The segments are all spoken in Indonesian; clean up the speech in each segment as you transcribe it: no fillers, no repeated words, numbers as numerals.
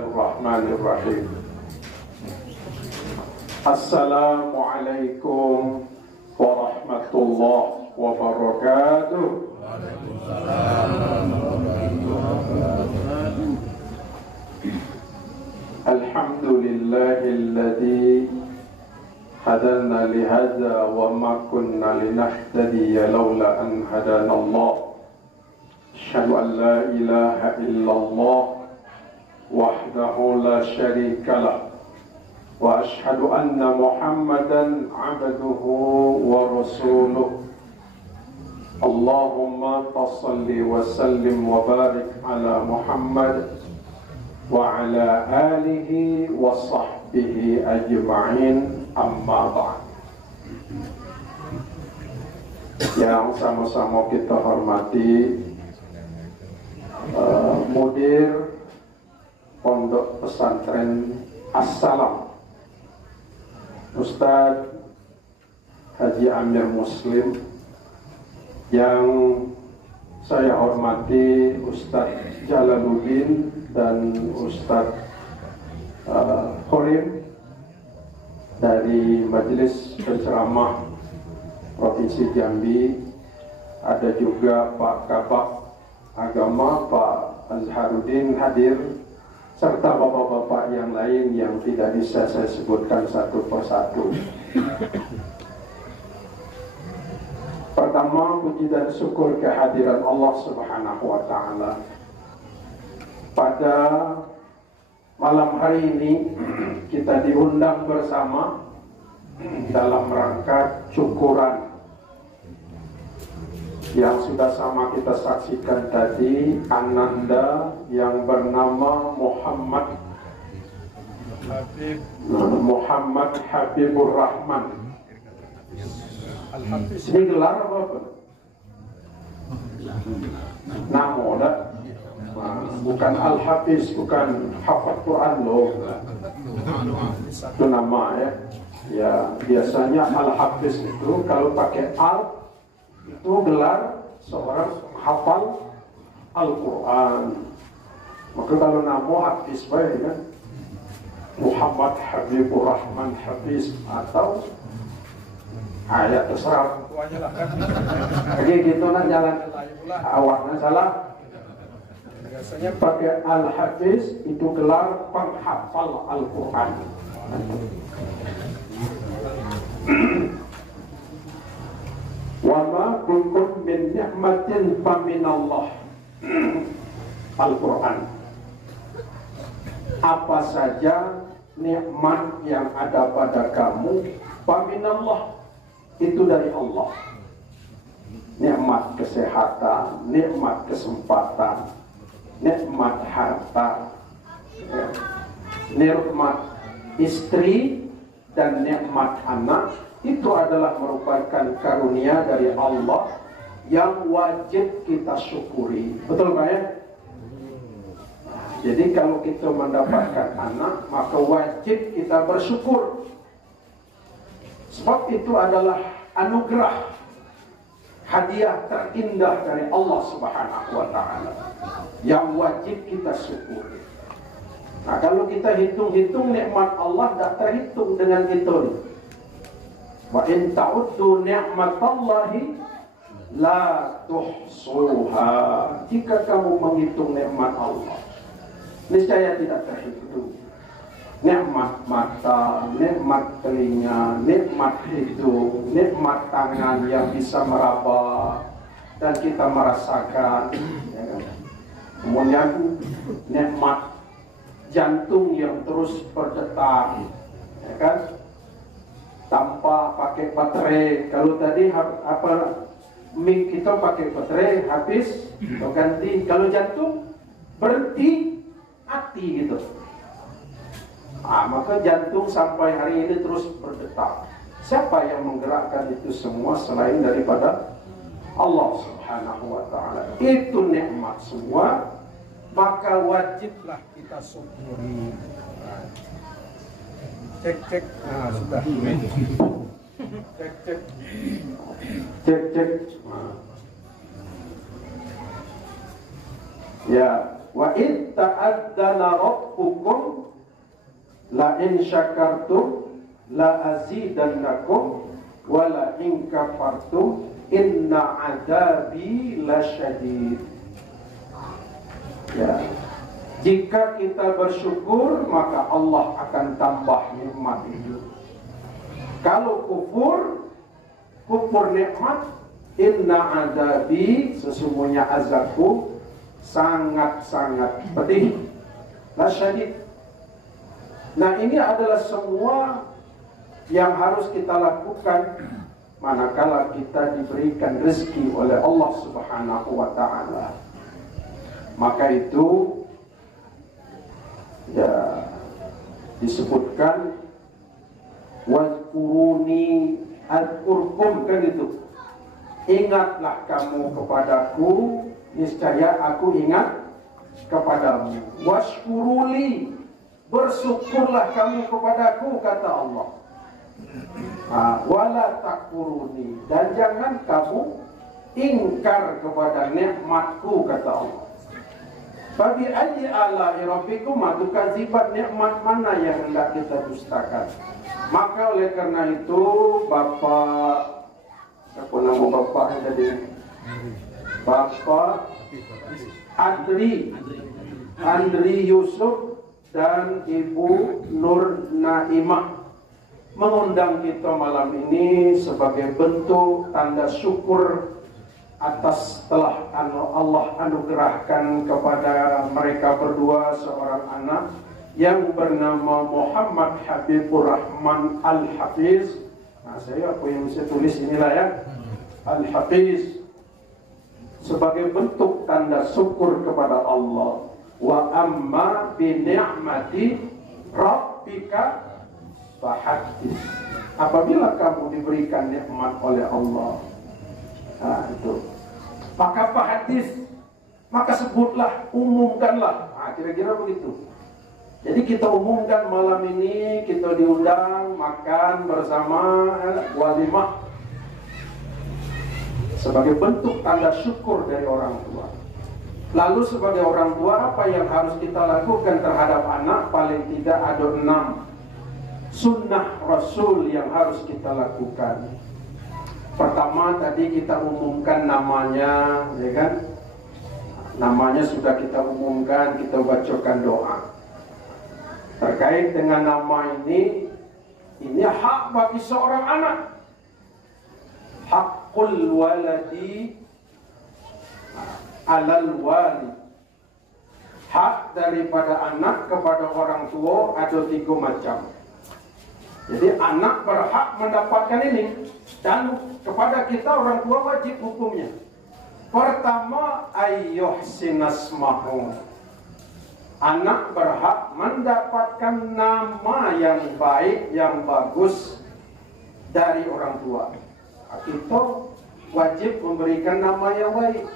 Bismillahirrahmanirrahim. Assalamualaikum warahmatullahi wabarakatuh. Alhamdulillahilladzi hadana lihadza wa ma kunna linahtadiya laula an hadana Allah. Asyhadu an la ilaha illallah wahdahu la syarikalah wa asyhadu anna Muhammadan abduhu wa rasuluh. Allahumma salli wa sallim wa barik ala Muhammad wa ala alihi wa sahbihi ajma'in, amma ba'd. Yang sama-sama kita hormati mudir Pondok Pesantren As-Salam, Ustadz Haji Amir Muslim, yang saya hormati Ustadz Jalaluddin dan Ustadz Khorim dari Majelis Penceramah Provinsi Jambi. Ada juga Pak Kabak Agama Pak Azharuddin hadir, serta bapak-bapak yang lain yang tidak bisa saya sebutkan satu persatu. Pertama, puji dan syukur kehadiran Allah Subhanahu wa Ta'ala. Pada malam hari ini kita diundang bersama dalam rangka syukuran yang sudah sama kita saksikan tadi, ananda yang bernama Muhammad Habibur Rahman. Ini gelar apa? Namo dah. Bukan Al-Hafiz, bukan hafal Quran loh. Itu nama ya. Ya, biasanya Al-Hafiz itu kalau pakai al itu gelar seorang hafal Al-Quran. Maka kalau nama Hafiz baik kan, Muhammad Habibur Rahman Hafiz, atau ayat terserah aja lah kan. Oke gitu nah, jalan awalnya salah. Biasanya pakai Al-Hafiz itu gelar penghafal Al-Quran. Wa ma bikum min ni'matin fa minallah. Al-Quran. Apa saja nikmat yang ada pada kamu, fa minallah, itu dari Allah. Nikmat kesehatan, nikmat kesempatan, nikmat harta, nikmat istri, dan nikmat anak, itu adalah merupakan karunia dari Allah yang wajib kita syukuri. Betul Pak ya? Jadi kalau kita mendapatkan anak, maka wajib kita bersyukur. Sebab itu adalah anugerah, hadiah terindah dari Allah Subhanahu wa Ta'ala yang wajib kita syukuri. Nah, kalau kita hitung-hitung nikmat Allah, tidak terhitung dengan itu. Wa in ta'uddu ni'matallahi la tuhsuha. Jika kamu menghitung nikmat Allah, niscaya tidak terhitung. Nikmat mata, nikmat telinga, nikmat hidung, nikmat tangan yang bisa meraba dan kita merasakan, ya kan? Kemudian nikmat jantung yang terus berdetak, ya kan? Tanpa pakai baterai. Kalau tadi mic kita pakai baterai habis, atau ganti. Kalau jantung berhenti, mati gitu. Maka jantung sampai hari ini terus berdetak. Siapa yang menggerakkan itu semua selain daripada Allah Subhanahu wa Ta'ala? Itu nikmat semua, maka wajiblah kita syukuri. Cek. Sudah. Cek. Ya, Wa id ta'adzana rabbukum la in syakartum la azidannakum wa la in kafartum inna adabi lasyadid. Ya. Jika kita bersyukur, maka Allah akan tambah nikmat itu. Kalau kufur nikmat, inna adabi, sesungguhnya azabku sangat-sangat pedih, lasyadid. Nah, ini adalah semua yang harus kita lakukan manakala kita diberikan rezeki oleh Allah Subhanahu wa ta'ala. Maka itu ya disebutkan wazkuruni adzkurkum, kan itu. Ingatlah kamu kepadaku, niscaya aku ingat kepadamu. Washkuruli, bersyukurlah kamu kepadaku, kata Allah. Wala takfuruni, dan jangan kamu ingkar kepada nikmatku, kata Allah. Fabi ayyi ala'i rabbikum tukadziban, nikmat mana yang hendak kita dustakan. Maka oleh karena itu Bapak, apa nama Bapak yang tadi? Bapak Andri Yusuf dan Ibu Nur Naimah mengundang kita malam ini sebagai bentuk tanda syukur atas telah Allah anugerahkan kepada mereka berdua seorang anak yang bernama Muhammad Habibur Rahman Al-Hafiz. Nah, saya apa yang saya tulis inilah ya, Al-Hafiz, sebagai bentuk tanda syukur kepada Allah. Wa amma bi ni'mati rabbika fahaddits. Apabila kamu diberikan nikmat oleh Allah, nah, itu, maka fahaddits, maka sebutlah, umumkanlah. Nah, kira-kira begitu. Jadi kita umumkan malam ini, kita diundang makan bersama walimah sebagai bentuk tanda syukur dari orang tua. Lalu sebagai orang tua, apa yang harus kita lakukan terhadap anak? Paling tidak ada 6 sunnah Rasul yang harus kita lakukan. Pertama tadi kita umumkan namanya, ya kan? Namanya sudah kita umumkan, kita bacakan doa. Terkait dengan nama ini hak bagi seorang anak. Haqqul waladi alal wali. Hak daripada anak kepada orang tua ada 3 macam. Jadi anak berhak mendapatkan ini, dan kepada kita orang tua wajib hukumnya. Pertama, ayyuhsinasmahu. Anak berhak mendapatkan nama yang baik, yang bagus dari orang tua. Kita wajib memberikan nama yang baik.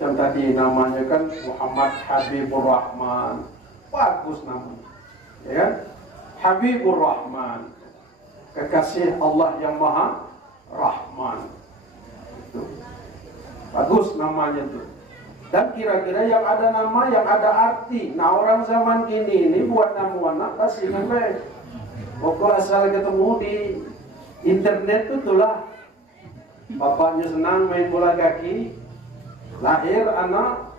Dan tadi namanya kan Muhammad Habibur Rahman, bagus namanya, ya kan? Habibur Rahman, kekasih Allah yang Maha Rahman. Itu bagus namanya itu. Dan kira-kira yang ada nama, yang ada arti. Nah, orang zaman kini ini buat nama anak kasih dengan baik. Pokoknya asal ketemu di internet itu itulah. Bapaknya senang main bola kaki, lahir anak,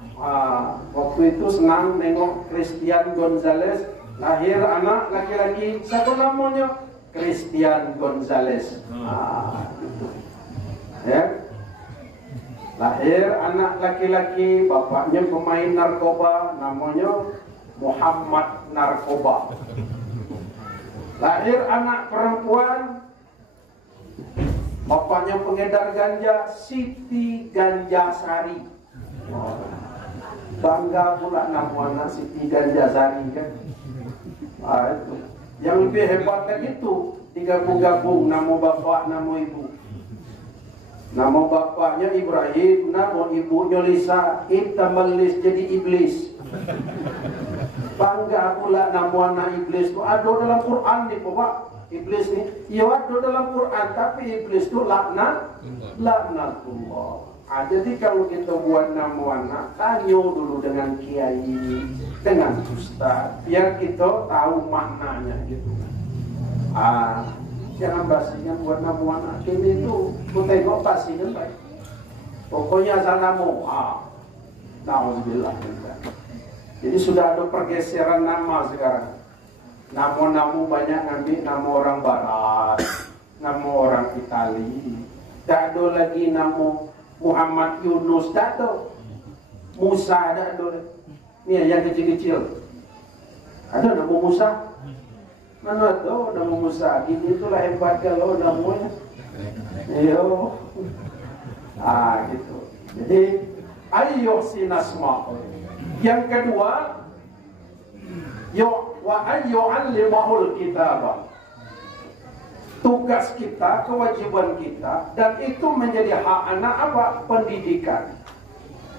waktu itu senang nengok Christian Gonzalez, lahir anak laki-laki, siapa namanya? Christian Gonzalez. Gitu. Ya. Lahir anak laki-laki, bapaknya pemain narkoba, namanya Muhammad Narkoba. Lahir anak perempuan, bapaknya pengedar ganja, Siti Ganjasari. Bangga pula nama anak Siti Ganjasari kan. Itu. Yang lebih hebat kan itu, digabung-gabung nama bapak, nama ibu. Nama bapaknya Ibrahim, nama ibunya Lisa, Itamelis jadi iblis. Bangga pula nama anak iblis itu. Ada dalam Quran nih Pak, iblis nih. Ya ada dalam Quran, tapi iblis itu laknatullah. Jadi kalau kita buat nama anak, tanya dulu dengan kiai, dengan ustaz, biar kita tahu maknanya gitu. Jangan basinya buat nama anak. Kini itu, ku tengok basinya baik. Pokoknya asal namo. Nauzubillah. Jadi sudah ada pergeseran nama sekarang. Nama-nama banyak ngambil nama orang Barat, nama orang Itali. Tak ada lagi nama Muhammad Yunus, tak ada. Musa, tak ada. Ni yang kecil-kecil. Ada nama Musa? Mana tahu nama Musa? Gini itulah hebat kalau namanya. Iyo. Gitu. Jadi ayo sinasma. Yang kedua, wa ayyu'allimahul kitabah. Tugas kita, kewajiban kita, dan itu menjadi hak anak apa? Pendidikan.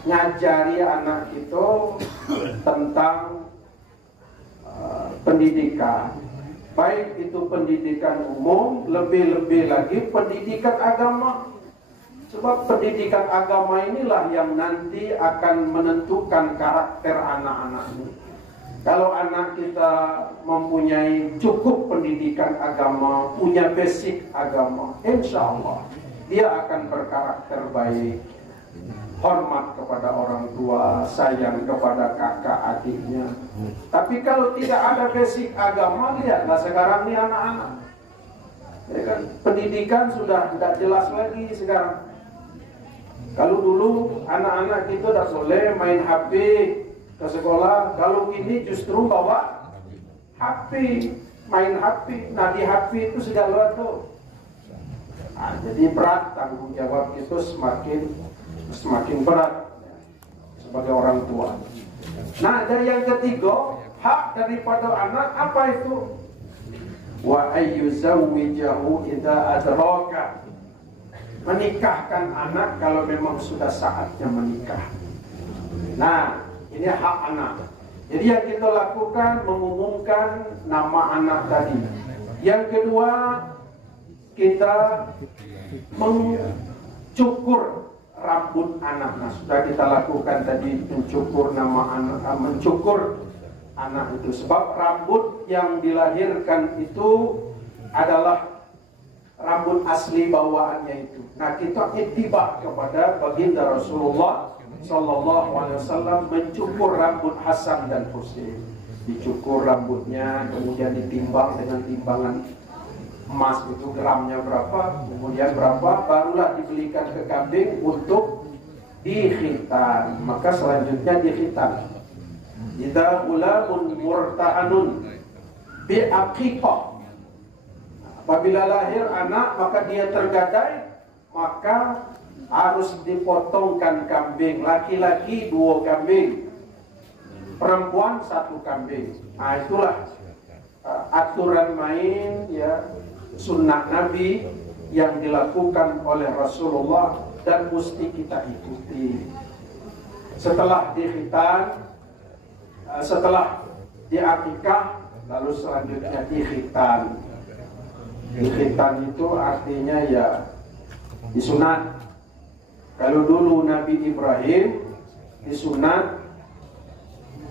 Ngajari anak itu tentang pendidikan. Baik itu pendidikan umum, lebih-lebih lagi pendidikan agama. Sebab pendidikan agama inilah yang nanti akan menentukan karakter anak-anaknya. Kalau anak kita mempunyai cukup pendidikan agama, punya basic agama, insya Allah dia akan berkarakter baik, hormat kepada orang tua, sayang kepada kakak adiknya. Tapi kalau tidak ada basic agama, lihatlah sekarang ini anak-anak, ya kan? Pendidikan sudah tidak jelas lagi sekarang. Kalau dulu anak-anak kita tidak boleh main HP ke sekolah, kalau ini justru bawa HP, main HP. Nah di HP itu segala tuh. Jadi berat, tanggung jawab itu semakin berat sebagai orang tua. Nah dari yang ketiga, hak daripada anak apa itu? Wa ayyuzawwijahu idza adraka. Menikahkan anak kalau memang sudah saatnya menikah. Nah ini hak anak. Jadi yang kita lakukan mengumumkan nama anak tadi. Yang kedua, kita mencukur rambut anak. Nah, sudah kita lakukan tadi mencukur nama anak, mencukur anak itu. Sebab rambut yang dilahirkan itu adalah rambut asli bawaannya itu. Nah, kita ittiba kepada baginda Rasulullah Sallallahu Alaihi Wasallam mencukur rambut Hasan dan Husain. Dicukur rambutnya, kemudian ditimbang dengan timbangan emas itu gramnya berapa, kemudian berapa, barulah dibelikan ke kambing untuk dikhitan. Maka selanjutnya dikhitan. Idza ghulamun murta'anun bi aqiqah. Apabila lahir anak maka dia tergadai, maka harus dipotongkan kambing. Laki-laki 2 kambing, perempuan 1 kambing. Nah itulah aturan main ya, sunnah Nabi yang dilakukan oleh Rasulullah dan mesti kita ikuti. Setelah dikhitan, setelah diakikah, lalu selanjutnya dikhitan. Dikhitan itu artinya ya disunat. Kalau dulu Nabi Ibrahim disunat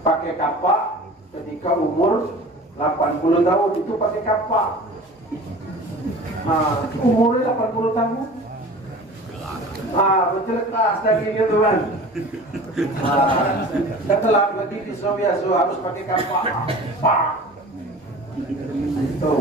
pakai kapak ketika umur 80 tahun, itu pakai kapak. Umurnya 80 tahun. Betul keras dagingnya tuh kan. Setelah begitu biasa harus pakai kapak. Itu.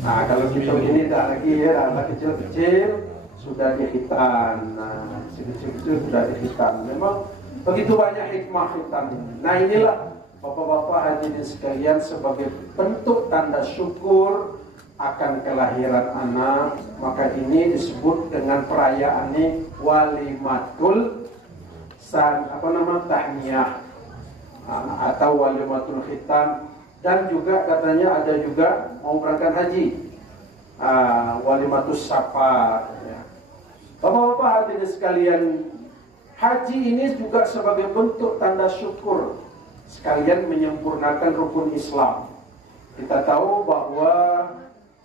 Nah kalau kita ini tak lagi ya, anak kecil-kecil sudah dikhitan. Nah kecil-kecil sudah dikhitan. Memang begitu banyak hikmah khitan ini. Nah inilah Bapak-bapak hadirin sekalian, sebagai bentuk tanda syukur akan kelahiran anak, maka ini disebut dengan perayaan ini walimatul tahniyah atau walimatul khitan. Dan juga katanya ada juga mau berangkat haji, walimatus safar ya. Bapak-bapak hadirin sekalian, haji ini juga sebagai bentuk tanda syukur sekalian menyempurnakan rukun Islam. Kita tahu bahwa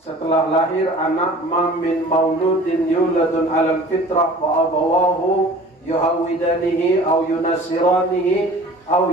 setelah lahir anak, ma min mauludin yuladun 'alal fitrah wa abawahu yuhawidanihi aw yunasiranihi aw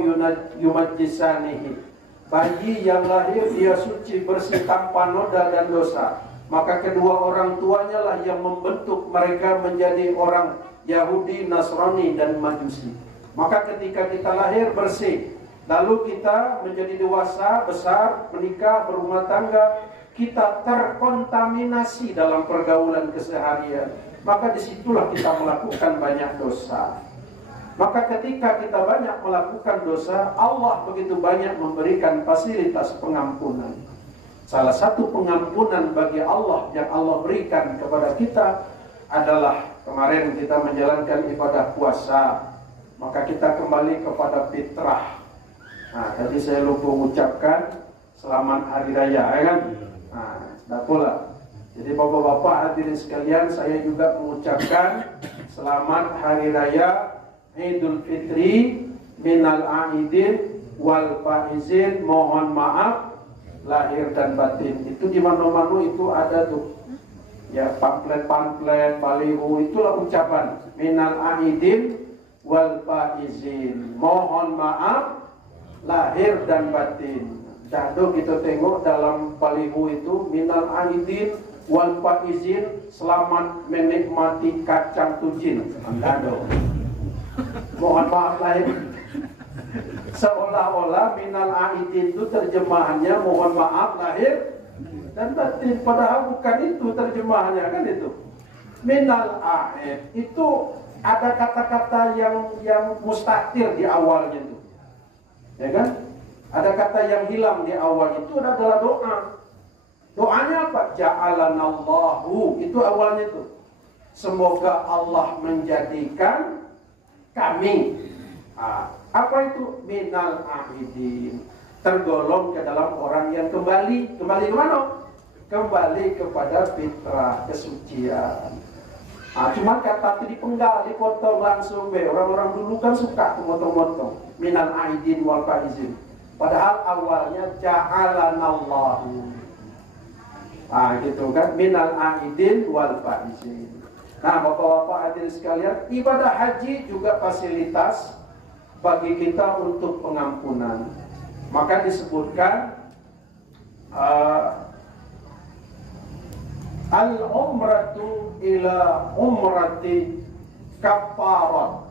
yumajjisanihi. Bayi yang lahir dia suci, bersih, tanpa noda dan dosa, maka kedua orang tuanya lah yang membentuk mereka menjadi orang Yahudi, Nasrani dan Majusi. Maka ketika kita lahir bersih, lalu kita menjadi dewasa, besar, menikah, berumah tangga, kita terkontaminasi dalam pergaulan keseharian, maka disitulah kita melakukan banyak dosa. Maka ketika kita banyak melakukan dosa, Allah begitu banyak memberikan fasilitas pengampunan. Salah satu pengampunan bagi Allah yang Allah berikan kepada kita adalah kemarin kita menjalankan ibadah puasa, maka kita kembali kepada fitrah. Nah, tadi saya lupa mengucapkan selamat hari raya, ya kan? Nah, tidak pula. Jadi bapak-bapak hadirin sekalian, saya juga mengucapkan selamat hari raya Idul Fitri minal aidin wal faizin, mohon maaf lahir dan batin. Itu di mana-mana itu ada tuh. Ya, pamflet-pamflet, baliho, itulah ucapan minal aidin wal faizin, mohon maaf lahir dan batin. Jatuh kita tengok dalam baliho itu minal aidin wal faizin, selamat menikmati kacang tucin. Jatuh. Mohon maaf lahir. Seolah-olah minal aidin itu terjemahannya mohon maaf lahir dan batin, padahal bukan itu terjemahannya, kan itu. Minal aid itu ada kata-kata yang mustaqir di awalnya itu. Ya kan? Ada kata yang hilang di awal itu adalah doa. Doanya apa? Ja'alanallahu, itu awalnya itu. Semoga Allah menjadikan kami. Apa itu? Minal aidin, tergolong ke dalam orang yang kembali ke mana? Kembali kepada fitrah, kesucian. Cuman kata itu dipenggal, dipotong langsung. Orang-orang dulu kan suka motong-motong. Minal aidin wal faizin. Padahal awalnya ja'alanallahu. Gitu kan, minal aidin wal faizin. Nah, bapak-bapak hadirin sekalian, ibadah haji juga fasilitas bagi kita untuk pengampunan. Maka disebutkan al-umratu ila umrati kafarat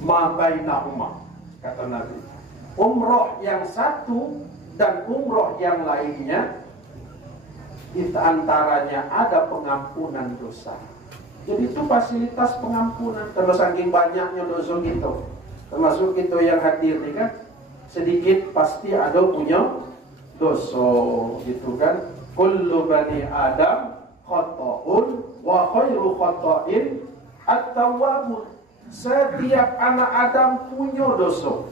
ma bainahuma, kata Nabi. Umroh yang satu dan umroh yang lainnya, di antaranya ada pengampunan dosa. Jadi itu fasilitas pengampunan. Terus saking banyaknya dosa kita, termasuk kita yang hadir nih kan, sedikit pasti ada punya dosa, gitu kan. Kullu bani Adam khata'un wa khairu khata'in at-tawwabun. Setiap anak Adam punya dosa,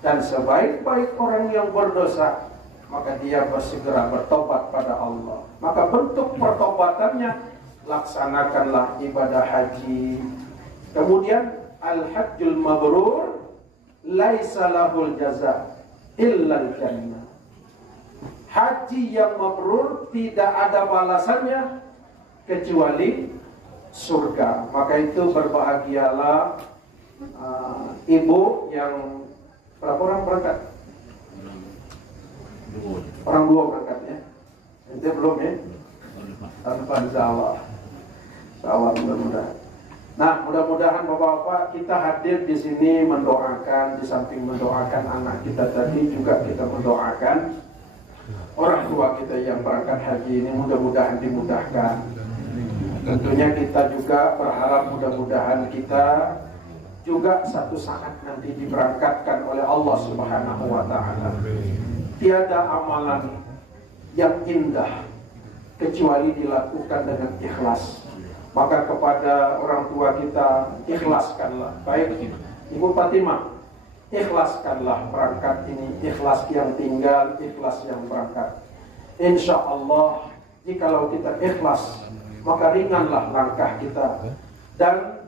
dan sebaik-baik orang yang berdosa, maka dia bersegera bertobat pada Allah. Maka bentuk pertobatannya, laksanakanlah ibadah haji. Kemudian al-hajjul mabrur laisa lahul jaza illal jannah. Haji yang mabrur tidak ada balasannya kecuali surga. Maka itu berbahagialah ibu yang berapa orang berangkat? Orang dua berangkat ya. Itu belum ya? Tahun depan insyaallah. Insyaallah mudah-mudahan. Nah, mudah-mudahan bapak-bapak kita hadir di sini mendoakan, di samping mendoakan anak kita tadi juga kita mendoakan orang tua kita yang berangkat haji ini, mudah-mudahan dimudahkan. Tentunya kita juga berharap mudah-mudahan kita juga satu saat nanti diberangkatkan oleh Allah Subhanahu wa ta'ala. Tiada amalan yang indah kecuali dilakukan dengan ikhlas. Maka kepada orang tua kita, ikhlaskanlah. Baik Ibu Fatimah, ikhlaskanlah berangkat ini, ikhlas yang tinggal, ikhlas yang berangkat. Insya Allah, jikalau kita ikhlas, maka ringanlah langkah kita. Dan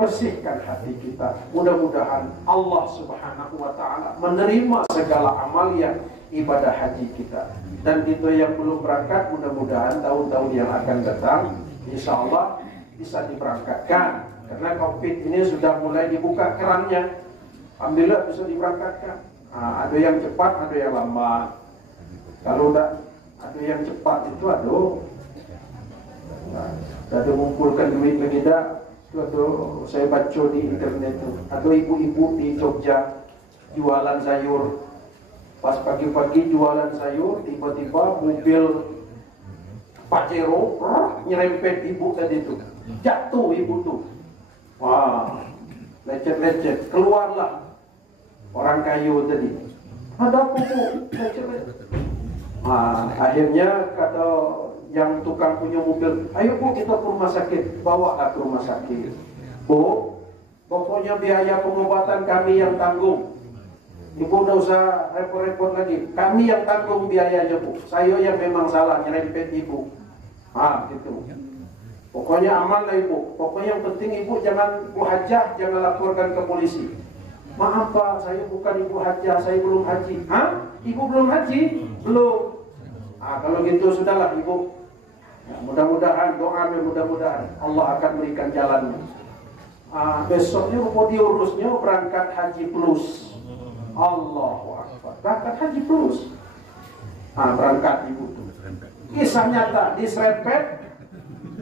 bersihkan hati kita. Mudah-mudahan Allah Subhanahu wa Ta'ala menerima segala amalan ibadah haji kita. Dan kita yang belum berangkat, mudah-mudahan tahun-tahun yang akan datang insya Allah bisa diberangkatkan. Karena COVID ini sudah mulai dibuka kerannya, alhamdulillah bisa diberangkatkan. Ada yang cepat, ada yang lambat. Kalau ada yang cepat itu ada mengumpulkan duit lagi dah. Itu saya baca di internet itu. Ada ibu-ibu di Jogja jualan sayur. Pas pagi-pagi jualan sayur, tiba-tiba mobil Pajero nyerempet ibu tadi itu. Jatuh ibu tuh. Wah, lecet-lecet. Keluarlah orang kayu tadi. Ada apa bu? Lecet-lecet. Akhirnya kata yang tukang punya mobil, ayo bu kita ke rumah sakit, bawalah ke rumah sakit. Bu, pokoknya biaya pengobatan kami yang tanggung. Ibu udah usah repot-repot lagi, kami yang tanggung biayanya bu. Saya yang memang salah nyerempet ibu. Gitu. Pokoknya aman lah ibu. Pokoknya yang penting ibu jangan ibu hajah, jangan laporkan ke polisi. Maaf pak, saya bukan ibu hajah, saya belum haji. Ibu belum haji? Belum. Kalau gitu sudahlah ibu. Mudah-mudahan doa, mudah-mudahan Allah akan berikan jalannya. Besoknya mau diurusnya berangkat haji plus. Allahu Akbar. Berangkat haji plus. Berangkat ibu tuh. Kisah nyata diserempet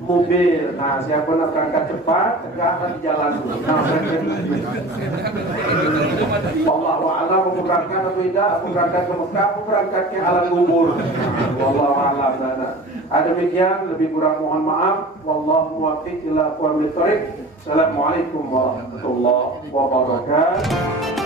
mobil. Siapa nak berangkat cepat, tegaklah di jalan dulu. Wallahu a'lam, aku berangkat atau tidak, aku berangkat ke Mekah, aku berangkat ke alam kubur. Wallahu a'lam. Demikian, lebih kurang mohon maaf. Wallahu muwaffiq ila aqwamit thoriq. Assalamualaikum warahmatullahi wabarakatuh.